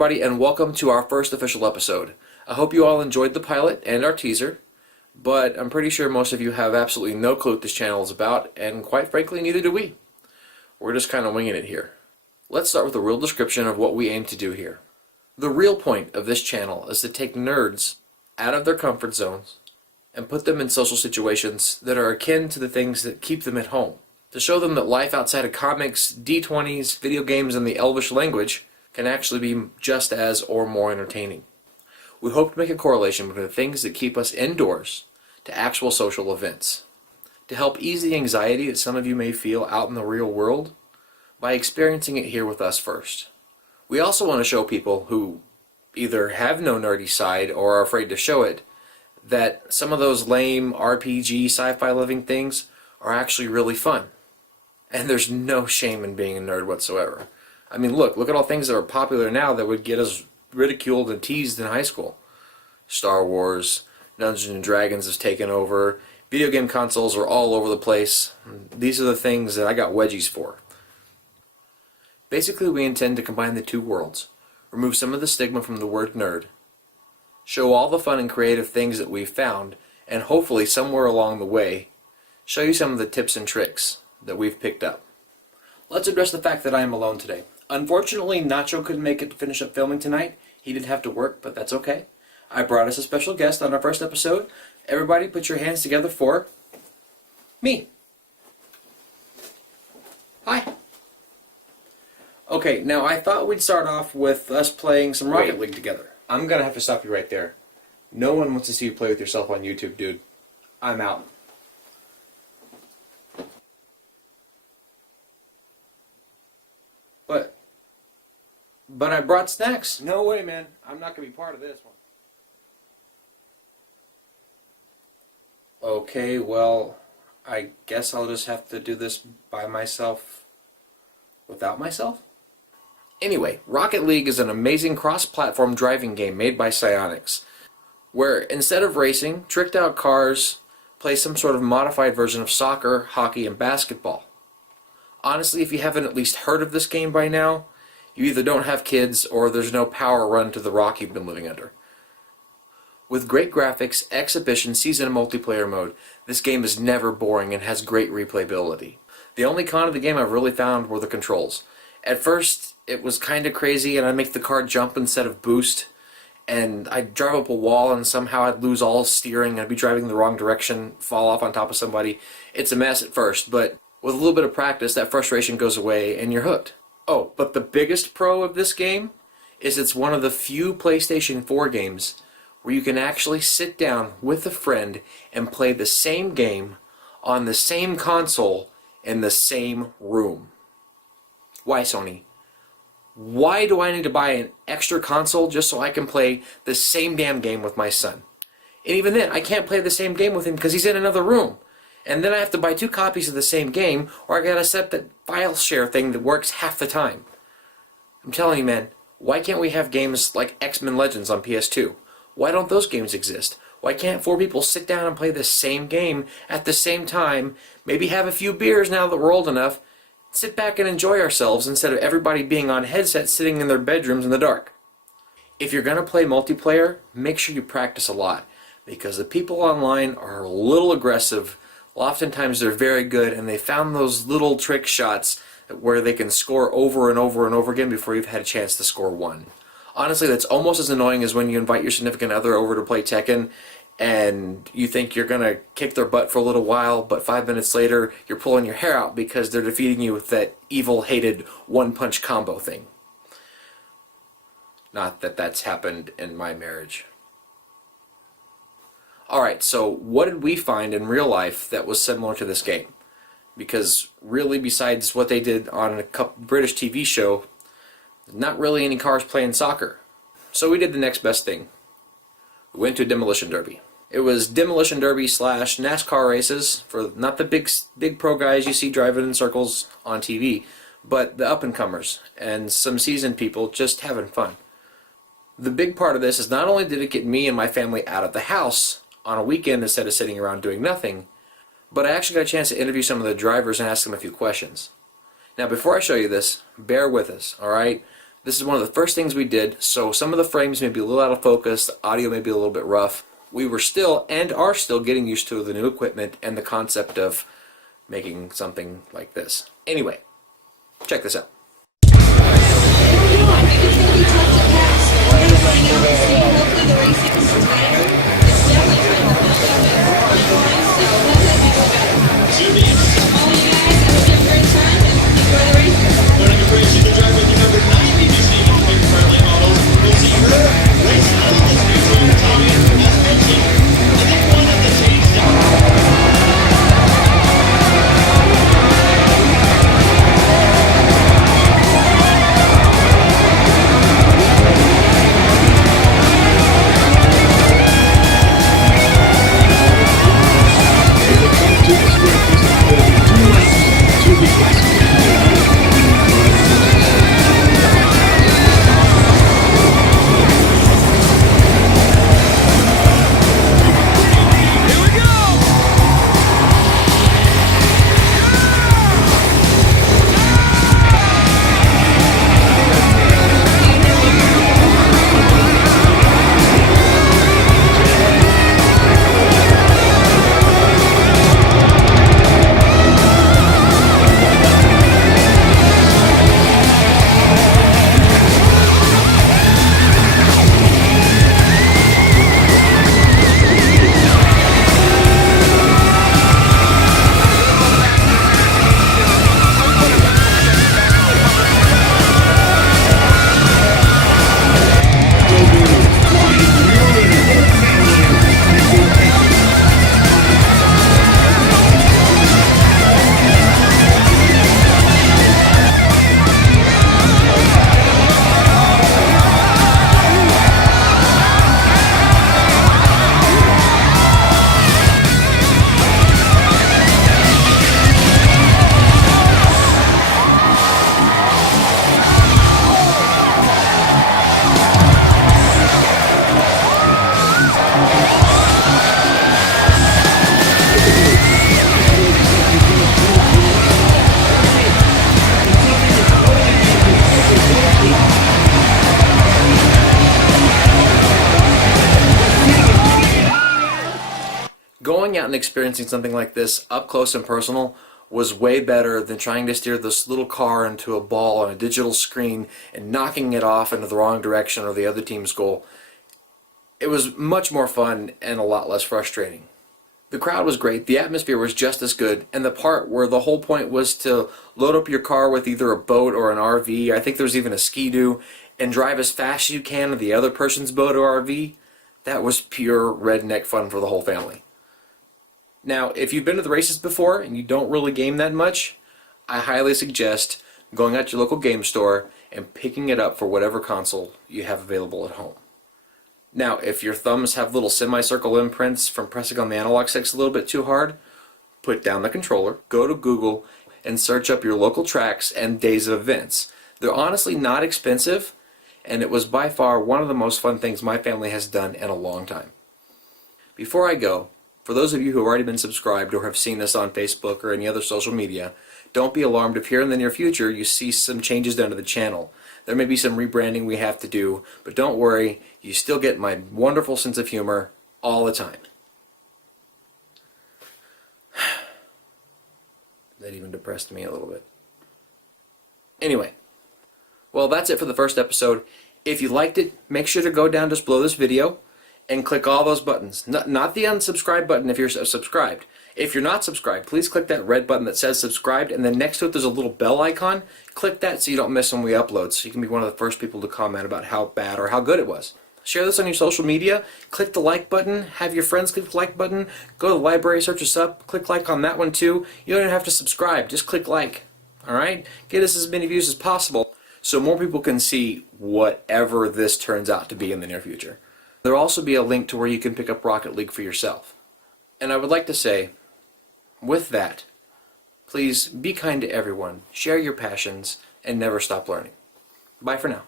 everybody, and welcome to our first official episode. I hope you all enjoyed the pilot and our teaser, but I'm pretty sure most of you have absolutely no clue what this channel is about, and quite frankly, neither do we. We're just kind of winging it here. Let's start with a real description of what we aim to do here. The real point of this channel is to take nerds out of their comfort zones and put them in social situations that are akin to the things that keep them at home. To show them that life outside of comics, D20s, video games, and the Elvish language can actually be just as or more entertaining. We hope to make a correlation between the things that keep us indoors to actual social events. To help ease the anxiety that some of you may feel out in the real world by experiencing it here with us first. We also want to show people who either have no nerdy side or are afraid to show it that some of those lame RPG sci-fi living things are actually really fun. And there's no shame in being a nerd whatsoever. I mean, look at all things that are popular now that would get us ridiculed and teased in high school. Star Wars, Dungeons & Dragons has taken over, video game consoles are all over the place. These are the things that I got wedgies for. Basically, we intend to combine the two worlds, remove some of the stigma from the word nerd, show all the fun and creative things that we've found, and hopefully somewhere along the way, show you some of the tips and tricks that we've picked up. Let's address the fact that I am alone today. Unfortunately, Nacho couldn't make it to finish up filming tonight. He did have to work, but that's okay. I brought us a special guest on our first episode. Everybody put your hands together for me. Hi. Okay, now I thought we'd start off with us playing some Rocket League together. I'm gonna have to stop you right there. No one wants to see you play with yourself on YouTube, dude. I'm out. But I brought snacks. No way, man. I'm not going to be part of this one. Okay, well, I guess I'll just have to do this by myself without myself? Anyway, Rocket League is an amazing cross-platform driving game made by Psyonix, where instead of racing, tricked out cars play some sort of modified version of soccer, hockey, and basketball. Honestly, if you haven't at least heard of this game by now, you either don't have kids or there's no power run to the rock you've been living under. With great graphics, exhibition, season, and multiplayer mode, this game is never boring and has great replayability. The only con of the game I've really found were the controls. At first, it was kind of crazy and I'd make the car jump instead of boost, and I'd drive up a wall and somehow I'd lose all steering, I'd be driving the wrong direction, fall off on top of somebody. It's a mess at first, but with a little bit of practice, that frustration goes away and you're hooked. Oh, but the biggest pro of this game is it's one of the few PlayStation 4 games where you can actually sit down with a friend and play the same game on the same console in the same room. Why, Sony? Why do I need to buy an extra console just so I can play the same damn game with my son? And even then, I can't play the same game with him because he's in another room. And then I have to buy 2 copies of the same game, or I gotta set that file share thing that works half the time. I'm telling you, man, why can't we have games like X-Men Legends on PS2? Why don't those games exist? Why can't 4 people sit down and play the same game at the same time, maybe have a few beers now that we're old enough, sit back and enjoy ourselves instead of everybody being on headsets sitting in their bedrooms in the dark? If you're gonna play multiplayer, make sure you practice a lot, because the people online are a little aggressive. Oftentimes they're very good, and they found those little trick shots where they can score over and over and over again before you've had a chance to score one. Honestly, that's almost as annoying as when you invite your significant other over to play Tekken and you think you're going to kick their butt for a little while, but 5 minutes later you're pulling your hair out because they're defeating you with that evil, hated one-punch combo thing. Not that that's happened in my marriage. Alright, so what did we find in real life that was similar to this game? Because really, besides what they did on a British TV show, not really any cars playing soccer. So we did the next best thing. We went to a Demolition Derby. It was Demolition Derby / NASCAR races for not the big pro guys you see driving in circles on TV, but the up-and-comers and some seasoned people just having fun. The big part of this is not only did it get me and my family out of the house on a weekend instead of sitting around doing nothing, but I actually got a chance to interview some of the drivers and ask them a few questions. Now, before I show you this, bear with us, alright? This is one of the first things we did, so some of the frames may be a little out of focus, the audio may be a little bit rough. We were still, and are still, getting used to the new equipment and the concept of making something like this. Anyway, check this out. Going out and experiencing something like this up close and personal was way better than trying to steer this little car into a ball on a digital screen and knocking it off into the wrong direction or the other team's goal. It was much more fun and a lot less frustrating. The crowd was great, the atmosphere was just as good, and the part where the whole point was to load up your car with either a boat or an RV, I think there was even a ski-doo, and drive as fast as you can to the other person's boat or RV, that was pure redneck fun for the whole family. Now, if you've been to the races before and you don't really game that much, I highly suggest going out to your local game store and picking it up for whatever console you have available at home. Now, if your thumbs have little semicircle imprints from pressing on the analog sticks a little bit too hard, put down the controller, go to Google, and search up your local tracks and days of events. They're honestly not expensive, and it was by far one of the most fun things my family has done in a long time. Before I go, for those of you who have already been subscribed or have seen us on Facebook or any other social media, don't be alarmed if here in the near future you see some changes done to the channel. There may be some rebranding we have to do, but don't worry, you still get my wonderful sense of humor all the time. That even depressed me a little bit. Anyway, well, that's it for the first episode. If you liked it, make sure to go down just below this video and click all those buttons. Not the unsubscribe button if you're subscribed. If you're not subscribed, please click that red button that says subscribed, and then next to it there's a little bell icon. Click that so you don't miss when we upload, so you can be one of the first people to comment about how bad or how good it was. Share this on your social media, click the like button, have your friends click the like button, go to the library, search us up, click like on that one too. You don't even have to subscribe, just click like. Alright? Get us as many views as possible so more people can see whatever this turns out to be in the near future. There will also be a link to where you can pick up Rocket League for yourself. And I would like to say, with that, please be kind to everyone, share your passions, and never stop learning. Bye for now.